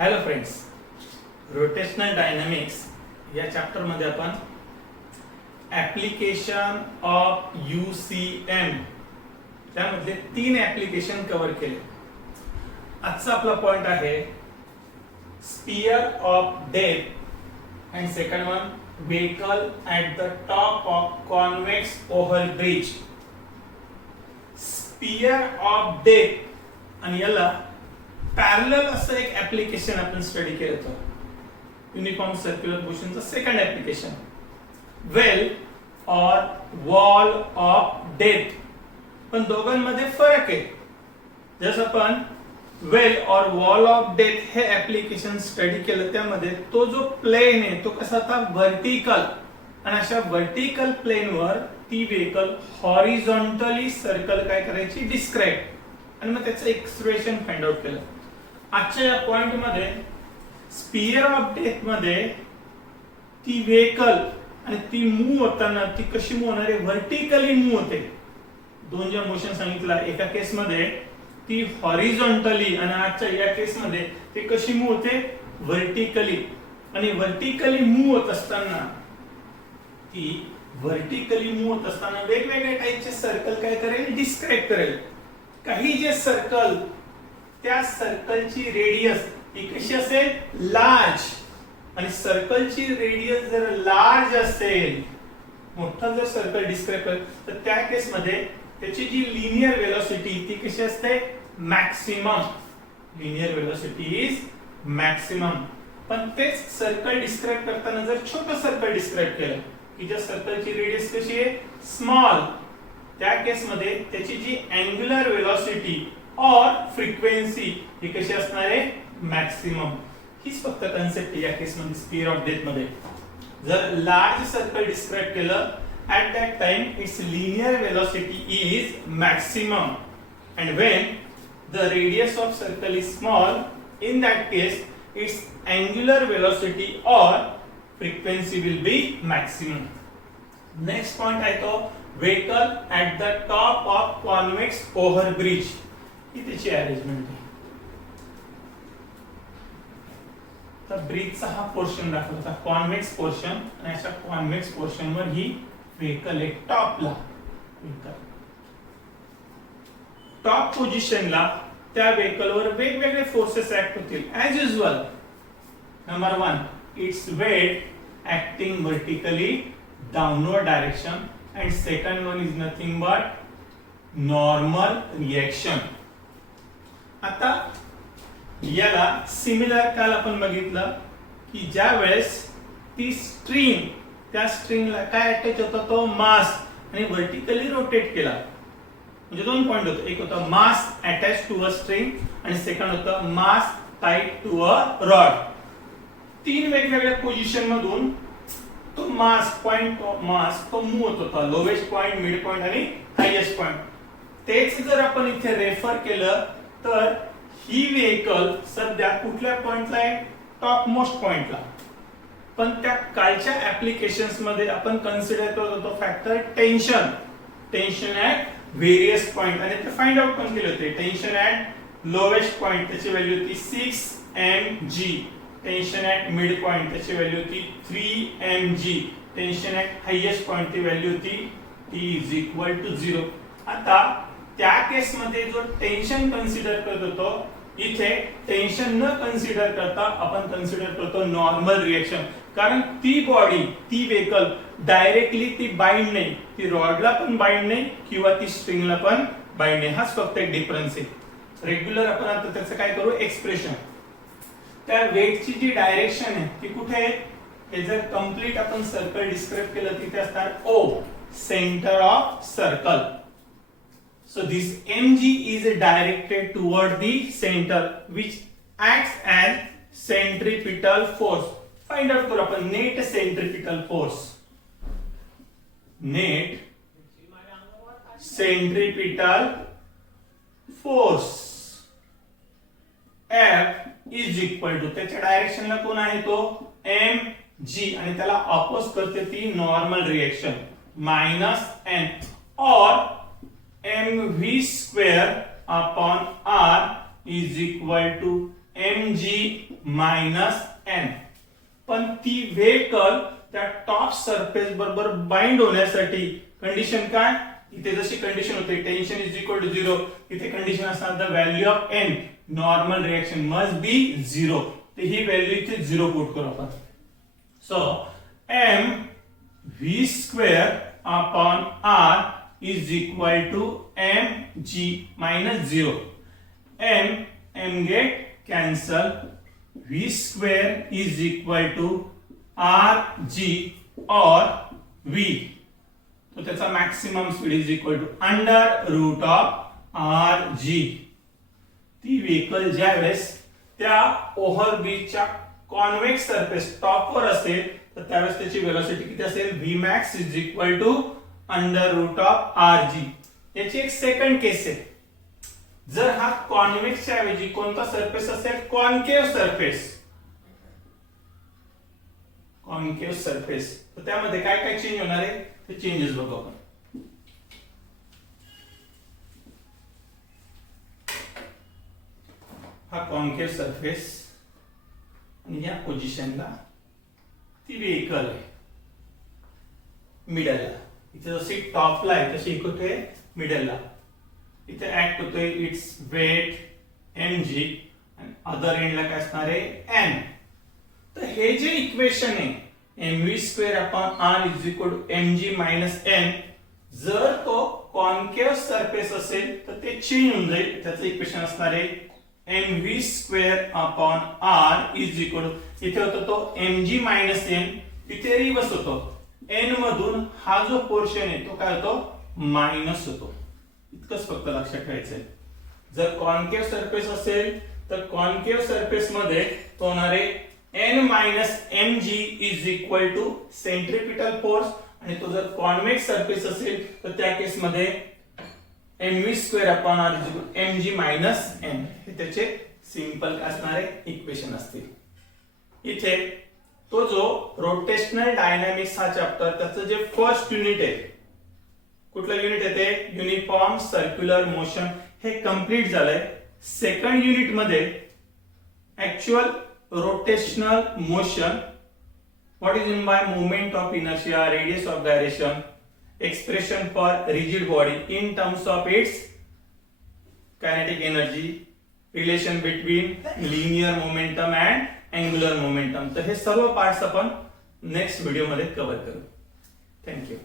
Hello friends, rotational dynamics या chapter मध्ये आपण ऍप्लिकेशन ऑफ UCM त्यामधले 3 ऍप्लिकेशन कव्हर केले. आजचा आपला पॉइंट आहे sphere of depth and second one vehicle at the top of convex over bridge. Sphere of depth आणि याला पॅरलल असं एक ऍप्लिकेशन आपण स्टडी केलं होतं. युनिफॉर्म सर्क्युलर मोशनचं सेकंड ऍप्लिकेशन वेल और वॉल ऑफ डेप्थ. पण दोघांमध्ये फरक आहे. जसं आपण वेल और वॉल ऑफ डेप्थ हे ऍप्लिकेशन स्टडी केलं त्यामध्ये तो जो प्लेन आहे तो कसा होता व्हर्टिकल, आणि अशा व्हर्टिकल प्लेनवर ती व्हेकल हॉरिझॉन्टली सर्कल काय करायची डिस्क्राइब, आणि मग त्याचं एक्सप्रेशन फाइंड आउट केलं. आजच्या या पॉइंट मध्ये स्पियर ऑफ डेप्थ मध्ये ती व्हेकल आणि ती मूव्ह होताना ती कशी मूव्ह होणार आहे, व्हर्टिकली मूव्ह होते. दोन ज्या मोशन सांगितलं, एका केस मध्ये ती हॉरिझॉन्टली आणि आजच्या या केस मध्ये ती कशी मूव्ह होते व्हर्टिकली. आणि व्हर्टिकली मूव्ह होत असताना ती व्हर्टिकली मूव्ह होत असताना वेगवेगळ्या टाइपचे सर्कल काय करेल डिस्क्राइब करेल. काही जे सर्कल त्या सर्कलची रेडियस ही कशी असेल लार्ज, आणि सर्कलची रेडियस जर लार्ज असेल, मोठा जर सर्कल डिस्क्राइब करेल तर त्या केस मध्ये त्याची जी लिनियर वेलोसिटी ती कशी असते maximum. Linear velocity is maximum. पण तेच सर्कल डिस्क्राइब करताना जर छोटं सर्कल डिस्क्राइब केलं की ज्या सर्कलची रेडियस कशी आहे स्मॉल, त्या केस मध्ये त्याची जी अँग्युलर वेलोसिटी और फ्रिक्वेन्सी ही कशी असणार आहे मॅक्सिमम. हीच फक्त कन्सेप्ट या केस मध्ये स्पियर ऑफ डेप्थ मध्ये. जर लार्ज सर्कल डिस्क्राइब केलं at that time its linear velocity is maximum, and when the radius of circle is small, in that case its angular velocity or frequency will be maximum. Next point आहे तो vehicle at the top of convex over bridge. ही त्याची arrangement आहे. तर ब्रिजचा हा portion दाखवता convex portion, आणि अशा convex portion वर ही व्हेकल एक टॉपला टॉप पोझिशनला त्या व्हेकलवर वेगवेगळे फोर्सेस ऍक्ट होतील as usual. Number 1 it's weight acting vertically downward direction, and second one is nothing but normal reaction. आता याला सिमिलर काल आपण बघितलं की ज्या वेळेस ती स्ट्रिंग, त्या स्ट्रिंगला काय अटॅच होता तो मास, आणि व्हर्टिकली रोटेट केला. म्हणजे दोन पॉइंट होते, एक होता मास अटॅच टू अ स्ट्रिंग आणि सेकंड होता मास टाइड टू अ रॉड. तीन वेगवेगळ्या पोझिशन मधून तो मास पॉइंट मास तो मूव्ह होत होता, लोवेस्ट पॉइंट, मिड पॉइंट आणि हायेस्ट पॉइंट. तेच जर आपण इथे रेफर केलं तर ही व्हेकल सध्या कुठल्या पॉइंटला आहे टॉप मोस्ट पॉइंटला. पण त्या कालच्या ऍप्लिकेशन्स मध्ये आपण कन्सिडर करत होतो factor tension, tension at various point, आणि ते फाइंड आउट पण केले होते. टेन्शन ऍट लोवेस्ट पॉइंट त्याची व्हॅल्यू होती 6 mg, tension at mid point त्याची व्हॅल्यू होती 3 mg, tension at highest point ती व्हॅल्यू होती T 0. आता त्या केस मध्ये जो टेन्शन कन्सिडर करत होतो, इथे टेन्शन न कन्सिडर करता आपण कन्सिडर करतो नॉर्मल रिएक्शन. कारण ती बॉडी, ती व्हेकल डायरेक्टली ती बाइंड नाही, ती रॉडला पण बाइंड नाही किंवा ती स्ट्रिंगला पण बाइंड नाही. हाच फक्त एक डिफरन्स आहे. रेग्युलर आपण आता त्याचं काय करू एक्सप्रेशन, त्या वेटची जी डायरेक्शन आहे ती कुठे आहे, हे जर कंप्लीट आपण सर्कल डिस्क्राइब केलं तिथे असणार O, centre of circle. So this mg is directed toward the center which acts as centripetal force. Find out करू आपण net centripetal force. Net centripetal force F is equal to, त्याच्या डायरेक्शनला कोण आहे तो mg, आणि त्याला अपोज करते ती नॉर्मल रिएक्शन मायनस n और mv square upon r is equal to mg minus n. पण ती व्हेकल त्या टॉप सरफेस बरोबर बाइंड होण्यासाठी कंडिशन काय, इथे जशी कंडिशन होते टेन्शन इज इक्वल टू 0, इथे कंडिशन असणार the value of n normal reaction must be 0. तर ही व्हॅल्यू इथे 0 पुट करू आपण. So m v square upon r is equal to mg minus 0. m get cancel. v square is equal to rg or v. तो त्याचा maximum speed is equal to under root of rg. ती vehicle ज्या वेळेस त्या over बीच्या convex surface टॉपवर असेल तर त्यावेळेस त्याची वेलोसिटी किती असेल, v max is equal to under root of rg. याची एक सेकंड केस आहे. जर हा कॉन्वेक्सच्या ऐवजी कोणता सरफेस असेल, कॉन्केव्ह सरफेस, कॉन्केव्ह सरफेस, तर त्यामध्ये काय काय चेंज होणार आहे ते चेंजेस बघू आपण. हा कॉन्केव्ह सरफेस आणि या पोझिशनला ती व्हेकल आहे मिडलला. इथे जशी टॉपला आहे तशी कुठे मिडलला. इथे ऍक्ट होतोय इट्स वेट mg आणि अदर एंडला काय असणार आहे n. तर हे जे इक्वेशन आहे mv square upon r is equal to mg minus n, जर तो कॉन्केव्ह सरफेस असेल तर ते चेंज होऊन जाईल. त्याचं इक्वेशन असणार आहे mv square upon r is equal to, इथे होतो तो mg मायनस n, इथे रिवर्स होतो n मधून हा जो पोर्शन आहे तो काय होतो मायनस होतो. इतकंच फक्त लक्षात ठेवायचंय. जर कॉन्केव्ह सरफेस असेल तर कॉन्केव्ह सरफेस मध्ये तो होणार आहे n minus mg is equal to centripetal force, आणि तो जर कॉन्वेक्स सरफेस असेल तर त्या केस मध्ये mv square upon r is equal to mg minus n. हे त्याचे सिंपल असणारे इक्वेशन असतील. इथे तो जो रोटेशनल डायनामिक्स हा चॅप्टर त्याचं जे फर्स्ट युनिट आहे, कुठलं युनिट आहे ते युनिफॉर्म सर्क्युलर मोशन, हे कंप्लीट झालंय. सेकंड युनिट मध्ये actual rotational motion, what is in by moment of inertia, radius of gyration, expression for rigid body in terms of its kinetic energy, relation between linear momentum and angular momentum. तर हे सर्व parts आपण next video मध्ये cover करू. Thank you.